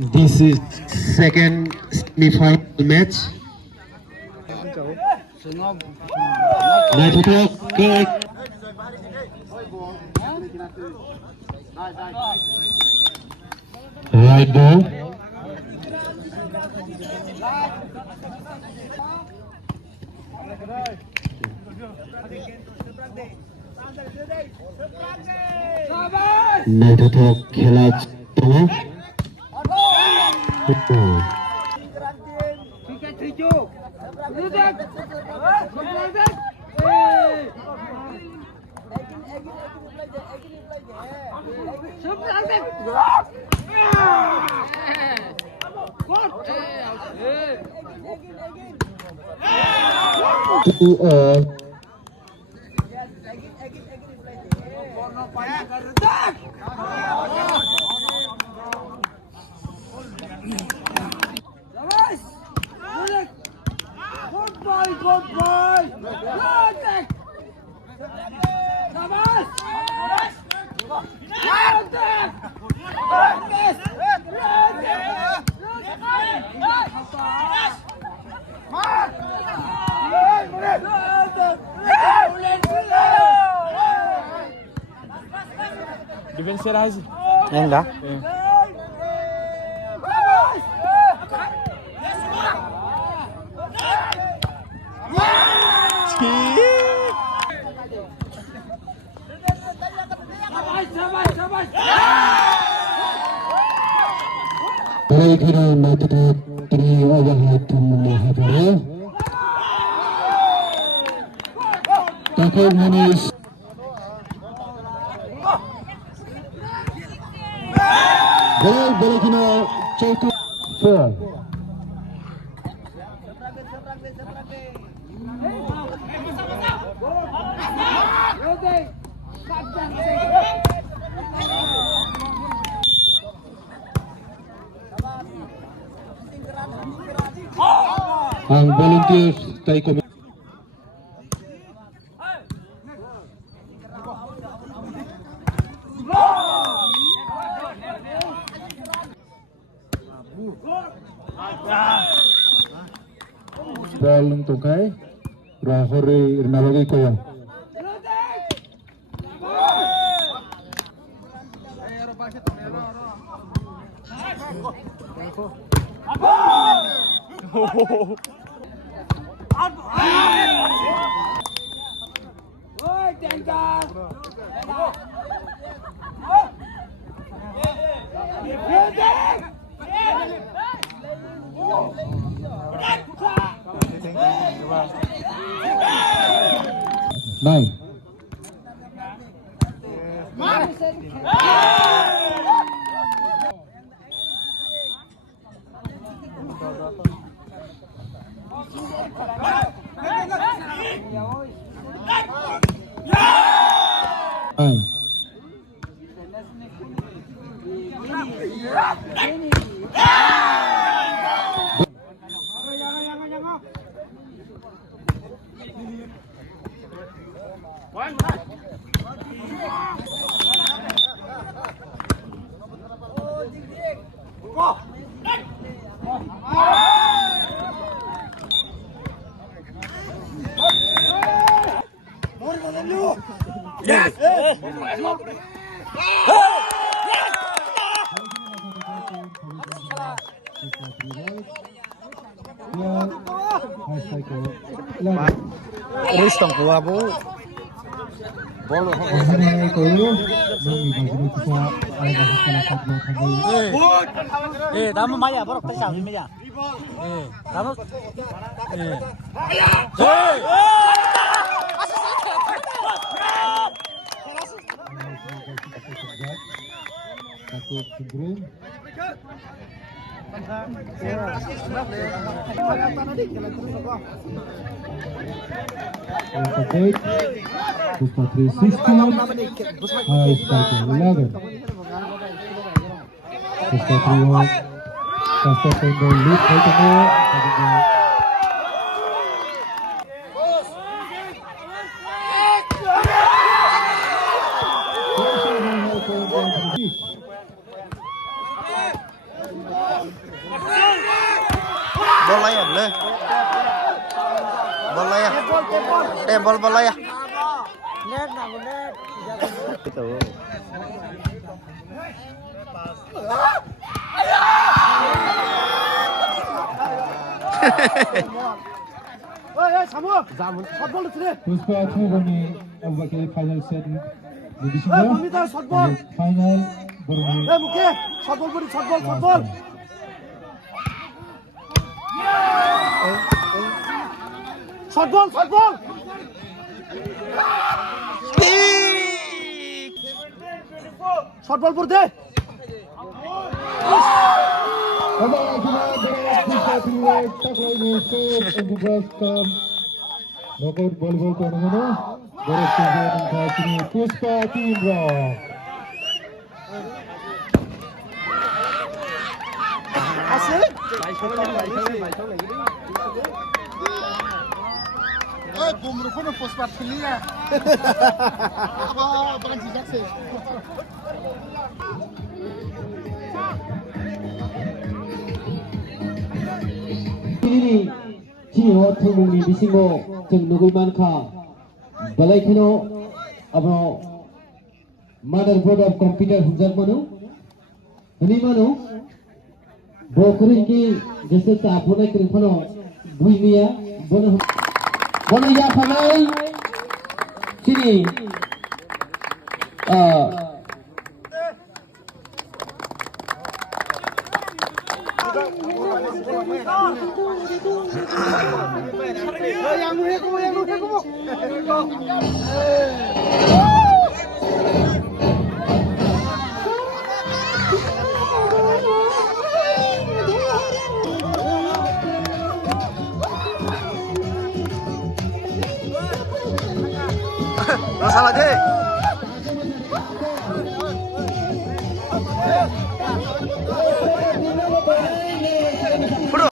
This is second semi-final match. Night o'clock. Right ball. Night o'clock খেলা চলে। Defense Rise. Enggak. Kira-kira mata teri awal itu menghafal. Takkan manis. Boleh kena cukup fair. Ang volunteers tayo kami. Ball untuk kay Rahori Irnalagi ko yan. Nine. Nine. Yes. Terus tong kuah bu. Bolo. Tama maya, borok tayo sa maya. Tama. Takut cenderung. Take 2-3-16. High starting 11. Starting Kasih lead Bol lah ya, le. Bol lah ya. Bol lah ya. Net na net. Itu. Pushpa बनी अब के final set final शॉटबॉल पर दे Knockout volleyball tournament Puspa Team Rock. Ini Cihot Thumuni Bisingo Jeng Nugul Manka Balai Kino Abro Motherboard of Computer Hunjat Manu Ini Manu Bokurin ki जैसे तापुने कृपनो बुइमिया बोनो या final sini Lo salah deh.